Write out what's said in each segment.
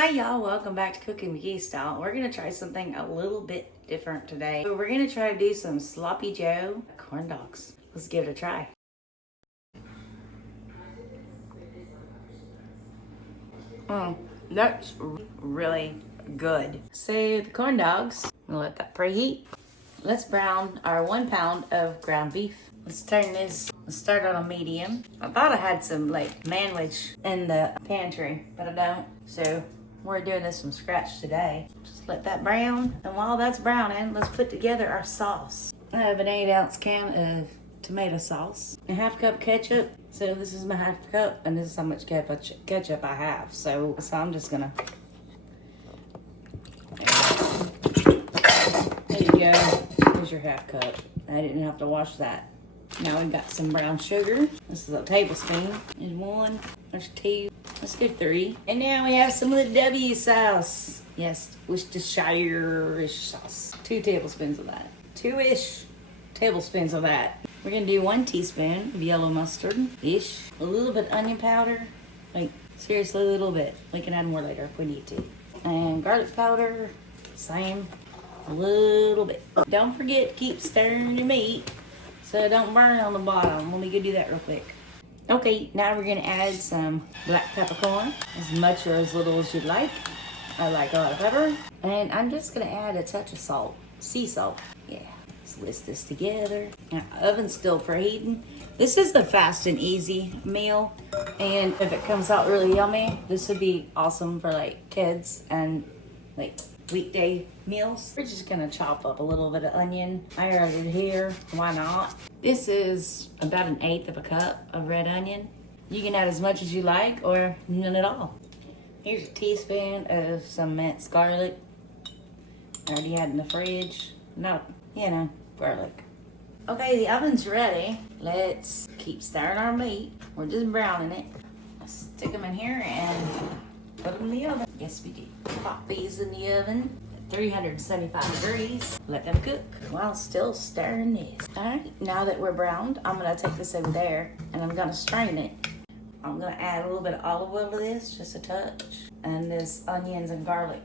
Hi y'all, welcome back to Cooking Mcgee Style. We're gonna try something a little bit different today. So we're gonna try to do some Sloppy Joe corn dogs. Let's give it a try. That's really good. So the corn dogs, I'm gonna let that preheat. Let's brown our 1 pound of ground beef. Let's start on a medium. I thought I had some like manwich in the pantry, but I don't. So we're doing this from scratch today. Just let that brown. And while that's browning, let's put together our sauce. I have an 8-ounce can of tomato sauce, a half cup ketchup. So this is my half cup, and this is how much ketchup I have. So I'm just gonna. There you go. Here's your half cup. I didn't have to wash that. Now we've got some brown sugar. This is a tablespoon. There's 1, there's 2, let's go 3. And now we have some of the W sauce. Yes, Worcestershire sauce. 2 tablespoons of that. 2-ish tablespoons of that. We're gonna do 1 teaspoon of yellow mustard-ish. A little bit of onion powder. Like, seriously, a little bit. We can add more later if we need to. And garlic powder, same. A little bit. Don't forget to keep stirring your meat so it don't burn on the bottom. Let me go do that real quick. Okay, now we're gonna add some black peppercorn, as much or as little as you'd like. I like a lot of pepper. And I'm just gonna add a touch of salt, sea salt. Yeah, let's whisk this together. Now, oven's still preheating. This is the fast and easy meal. And if it comes out really yummy, this would be awesome for like kids and like weekday meals. We're just gonna chop up a little bit of onion. I already did here, why not? This is about 1/8 of a cup of red onion. You can add as much as you like or none at all. Here's a teaspoon of some minced garlic. I already had in the fridge. No, garlic. Okay, the oven's ready. Let's keep stirring our meat. We're just browning it. Let's stick them in here and put them in the oven. Yes, we do. Pop these in the oven at 375 degrees. Let them cook while still stirring this. All right, now that we're browned, I'm gonna take this over there and I'm gonna strain it. I'm gonna add a little bit of olive oil to this, just a touch. And this onions and garlic,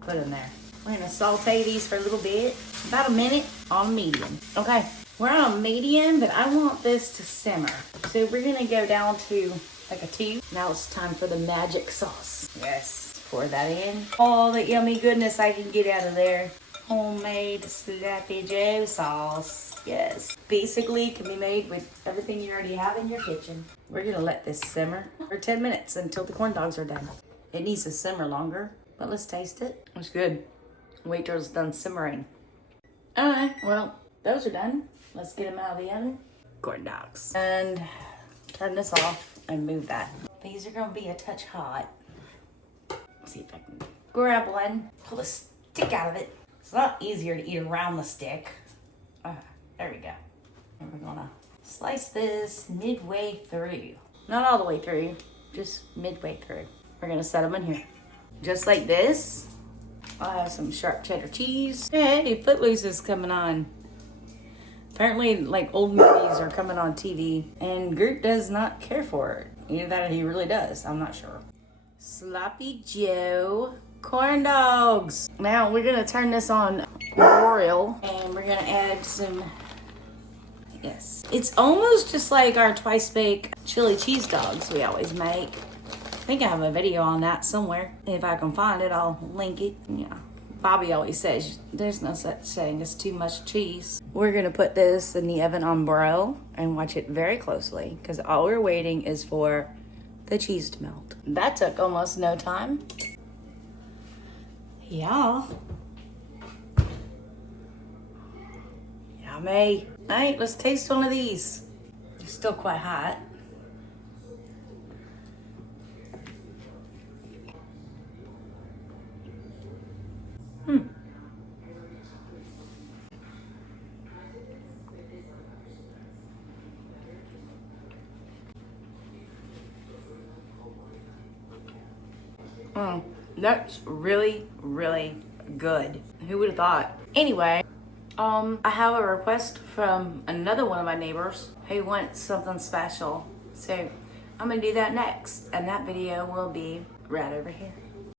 put in there. We're gonna saute these for a little bit, about a minute on medium. Okay, we're on medium, but I want this to simmer. So we're gonna go down to like a 2. Now it's time for the magic sauce. Yes, pour that in. All the yummy goodness I can get out of there. Homemade Sloppy Joe sauce. Yes, basically can be made with everything you already have in your kitchen. We're gonna let this simmer for 10 minutes until the corn dogs are done. It needs to simmer longer, but let's taste it. It's good. Wait till it's done simmering. All right, well, those are done. Let's get them out of the oven. Corn dogs. And turn this off and move that. These are gonna be a touch hot. Let's see if I can grab one, pull the stick out of it. It's a lot easier to eat around the stick. There we go. And we're gonna slice this midway through. Not all the way through, just midway through. We're gonna set them in here. Just like this. I'll have some sharp cheddar cheese. Hey, Footloose is coming on. Apparently, like, old movies are coming on TV, and Groot does not care for it. Either that or he really does. I'm not sure. Sloppy Joe corn dogs. Now, we're going to turn this on broil, and we're going to add some, yes. It's almost just like our twice-baked chili cheese dogs we always make. I think I have a video on that somewhere. If I can find it, I'll link it. Yeah. Bobby always says there's no such thing as too much cheese. We're gonna put this in the oven on broil and watch it very closely because all we're waiting is for the cheese to melt. That took almost no time. Yeah. Yummy. All right, let's taste one of these. They're still quite hot. That's really, really good. Who would have thought? Anyway, I have a request from another one of my neighbors who wants something special. So I'm gonna do that next. And that video will be right over here.